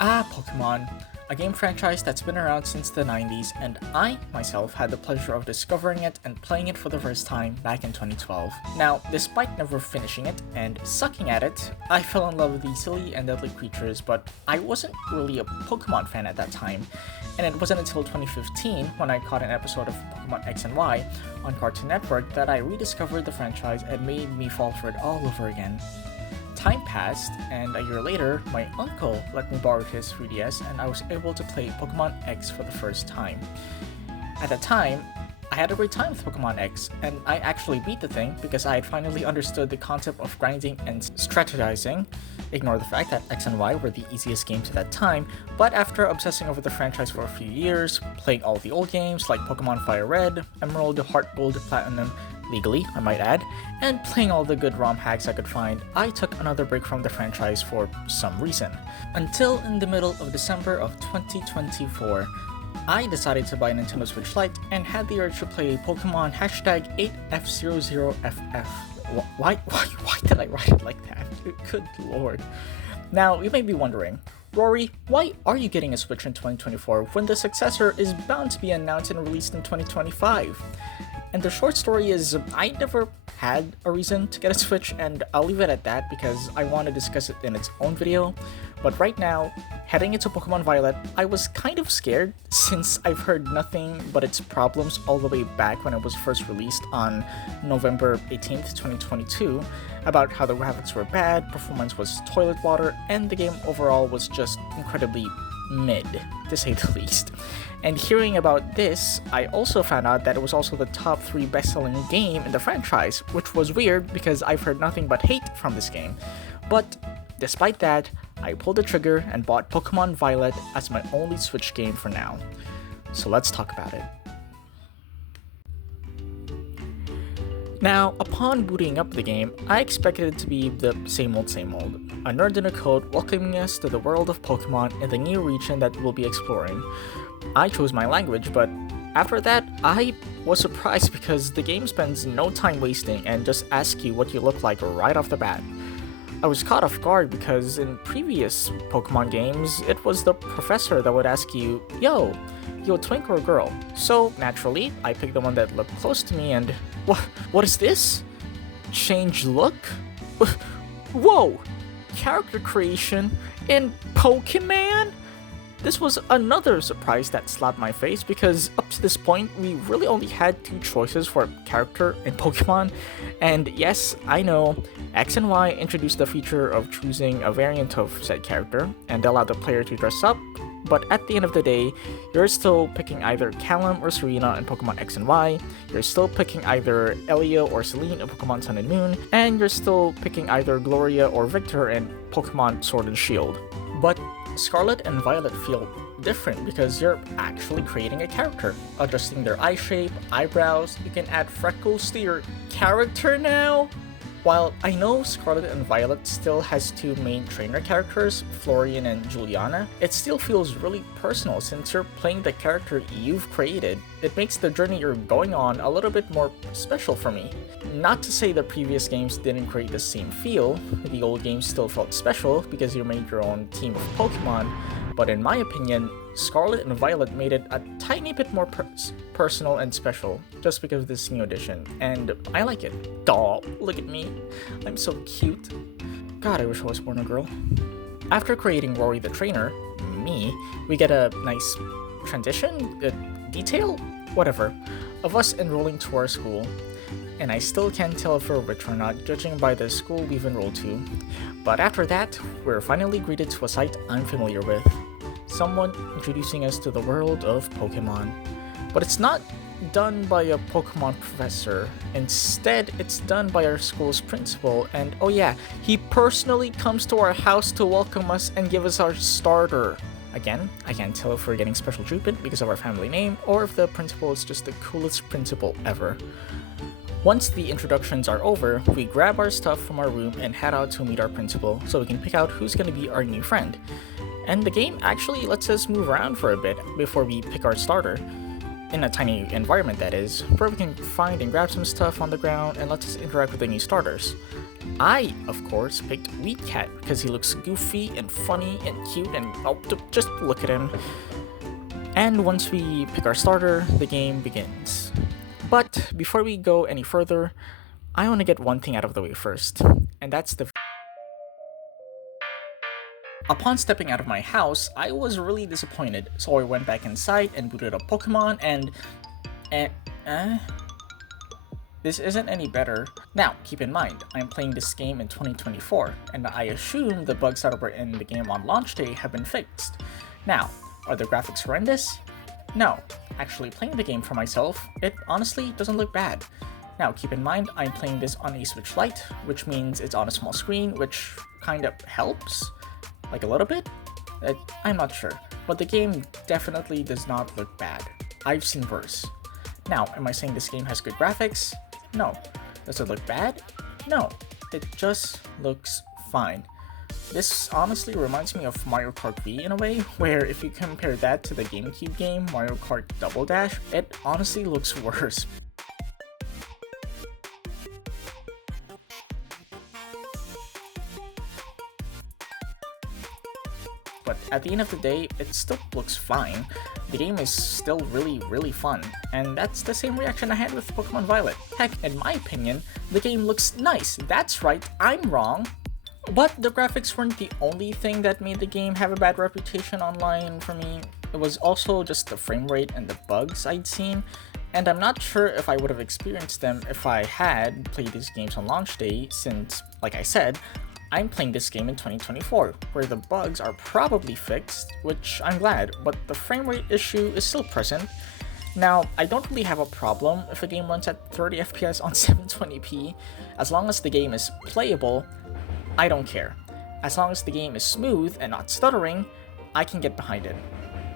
Pokemon, a game franchise that's been around since the 90s, and I, myself, had the pleasure of discovering it and playing it for the first time back in 2012. Now, despite never finishing it and sucking at it, I fell in love with these silly and deadly creatures, but I wasn't really a Pokemon fan at that time, and it wasn't until 2015 when I caught an episode of Pokemon X and Y on Cartoon Network that I rediscovered the franchise and made me fall for it all over again. Time passed, and a year later, my uncle let me borrow his 3DS and I was able to play Pokemon X for the first time. At the time, I had a great time with Pokemon X, and I actually beat the thing because I had finally understood the concept of grinding and strategizing. Ignore the fact that X and Y were the easiest games at that time, but after obsessing over the franchise for a few years, playing all the old games like Pokemon Fire Red, Emerald, Heart Gold, Platinum, legally, I might add, and playing all the good ROM hacks I could find, I took another break from the franchise for some reason. Until in the middle of December of 2024, I decided to buy a Nintendo Switch Lite and had the urge to play Pokemon #8F00FF. Why did I write it like that? Good lord. Now, you may be wondering, Rory, why are you getting a Switch in 2024 when the successor is bound to be announced and released in 2025? And the short story is, I never had a reason to get a Switch, and I'll leave it at that because I want to discuss it in its own video. But right now, heading into Pokemon Violet, I was kind of scared since I've heard nothing but its problems all the way back when it was first released on November 18th, 2022, about how the graphics were bad, performance was toilet water, and the game overall was just incredibly mid, to say the least. And hearing about this, I also found out that it was also the top 3 best-selling game in the franchise, which was weird because I've heard nothing but hate from this game. But despite that, I pulled the trigger and bought Pokemon Violet as my only Switch game for now. So let's talk about it. Now, upon booting up the game, I expected it to be the same old, a nerd in a coat welcoming us to the world of Pokemon in the new region that we'll be exploring. I chose my language, but after that, I was surprised because the game spends no time wasting and just asks you what you look like right off the bat. I was caught off guard because in previous Pokemon games, it was the professor that would ask you, yo, you a twink or a girl? So naturally, I picked the one that looked close to me and, what is this? Change look? Whoa! Character creation in Pokemon? This was another surprise that slapped my face because up to this point, we really only had 2 choices for character in Pokemon. And yes, I know, X and Y introduced the feature of choosing a variant of said character and allowed the player to dress up, but at the end of the day, you're still picking either Callum or Serena in Pokemon X and Y, you're still picking either Elio or Celine in Pokemon Sun and Moon, and you're still picking either Gloria or Victor in Pokemon Sword and Shield. But Scarlet and Violet feel different because you're actually creating a character, adjusting their eye shape, eyebrows, you can add freckles to your character now? While I know Scarlet and Violet still has 2 main trainer characters, Florian and Juliana, it still feels really personal since you're playing the character you've created. It makes the journey you're going on a little bit more special for me. Not to say the previous games didn't create the same feel, the old games still felt special because you made your own team of Pokemon, but in my opinion, Scarlet and Violet made it a tiny bit more personal and special just because of this new edition, and I like it. Aw, look at me. I'm so cute. God, I wish I was born a girl. After creating Rory the trainer, me, we get a nice transition, detail, whatever, of us enrolling to our school. And I still can't tell if we're rich or not, judging by the school we've enrolled to. But after that, we're finally greeted to a sight I'm familiar with. Someone introducing us to the world of Pokemon. But it's not done by a Pokemon professor. Instead, it's done by our school's principal, and oh yeah, he personally comes to our house to welcome us and give us our starter. Again, I can't tell if we're getting special treatment because of our family name, or if the principal is just the coolest principal ever. Once the introductions are over, we grab our stuff from our room and head out to meet our principal so we can pick out who's going to be our new friend. And the game actually lets us move around for a bit before we pick our starter. in a tiny environment that is, where we can find and grab some stuff on the ground and let us interact with the new starters. I, of course, picked Wheat Cat because he looks goofy and funny and cute and just look at him. And once we pick our starter, the game begins. But before we go any further, I want to get one thing out of the way first, and that's the... Upon stepping out of my house, I was really disappointed, so I went back inside and booted up Pokemon and... This isn't any better. Now, keep in mind, I'm playing this game in 2024, and I assume the bugs that were in the game on launch day have been fixed. Now, are the graphics horrendous? No. Actually playing the game for myself, it honestly doesn't look bad. Now, keep in mind, I'm playing this on a Switch Lite, which means it's on a small screen, which kind of helps. Like a little bit? I'm not sure, but the game definitely does not look bad. I've seen worse. Now, am I saying this game has good graphics? No. Does it look bad? No. It just looks fine. This honestly reminds me of Mario Kart V in a way, where if you compare that to the GameCube game Mario Kart Double Dash, it honestly looks worse. But at the end of the day, it still looks fine. The game is still really fun, and that's the same reaction I had with Pokemon Violet. Heck, in my opinion, the game looks nice. That's right, I'm wrong. But the graphics weren't the only thing that made the game have a bad reputation online for me. It was also just the frame rate and the bugs I'd seen, and I'm not sure if I would have experienced them if I had played these games on launch day, since, like I said, I'm playing this game in 2024, where the bugs are probably fixed, which I'm glad, but the frame rate issue is still present. Now, I don't really have a problem if a game runs at 30 FPS on 720p, as long as the game is playable. I don't care. As long as the game is smooth and not stuttering, I can get behind it.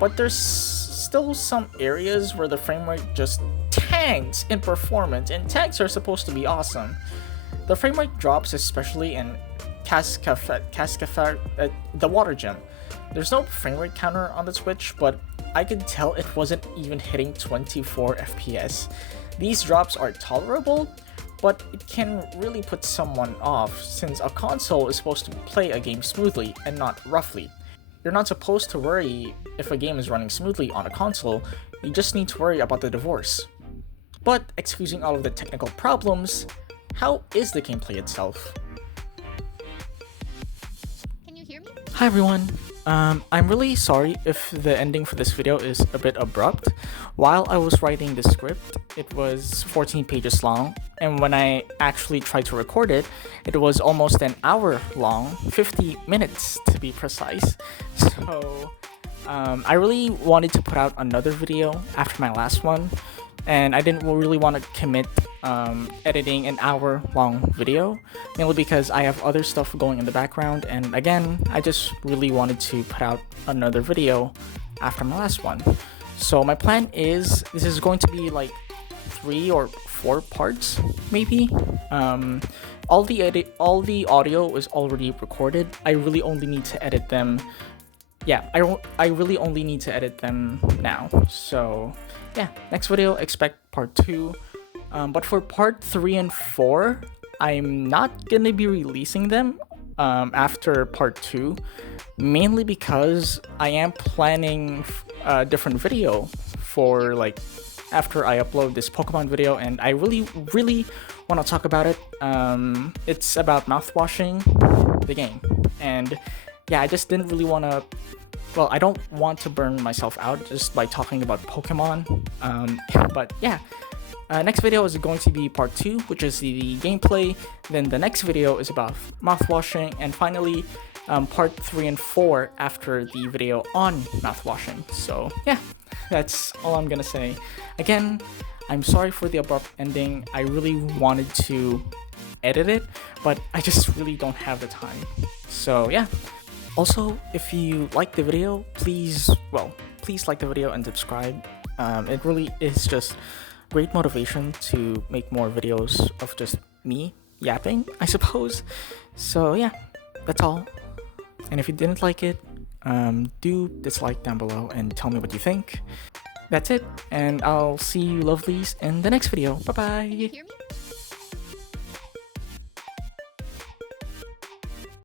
But there's still some areas where the frame rate just tanks in performance, and tanks are supposed to be awesome. The frame rate drops especially in the water gym. There's no frame rate counter on the Switch, but I could tell it wasn't even hitting 24 FPS. These drops are tolerable, but it can really put someone off, since a console is supposed to play a game smoothly and not roughly. You're not supposed to worry if a game is running smoothly on a console, you just need to worry about the divorce. But excusing all of the technical problems, how is the gameplay itself? Hi everyone, I'm really sorry if the ending for this video is a bit abrupt. While I was writing the script, it was 14 pages long, and when I actually tried to record it, it was almost an hour long, 50 minutes to be precise. So, I really wanted to put out another video after my last one, and I didn't really want to commit editing an hour-long video, mainly because I have other stuff going in the background, and again, I just really wanted to put out another video after my last one. So my plan is, this is going to be like 3 or 4 parts, maybe. All the audio is already recorded. I really only need to edit them. Yeah, I really only need to edit them now. So yeah, next video, expect part 2. But for part 3 and 4, I'm not gonna be releasing them after part 2, mainly because I am planning a different video for like after I upload this Pokemon video, and I really want to talk about it. It's about mouthwashing the game, and yeah, I just didn't really want to. Well, I don't want to burn myself out just by talking about Pokemon. But yeah. Next video is going to be part 2, which is the gameplay. Then the next video is about mouthwashing, and finally part 3 and 4 after the video on mouthwashing. So yeah, that's all I'm gonna say. Again, I'm sorry for the abrupt ending. I really wanted to edit it, but I just really don't have the time. So yeah. Also, if you like the video, please like the video and subscribe. It really is just great motivation to make more videos of just me yapping, I suppose. So yeah, that's all. And if you didn't like it, do dislike down below and tell me what you think. that's it, and I'll see you lovelies in the next video. Bye bye! Hear me?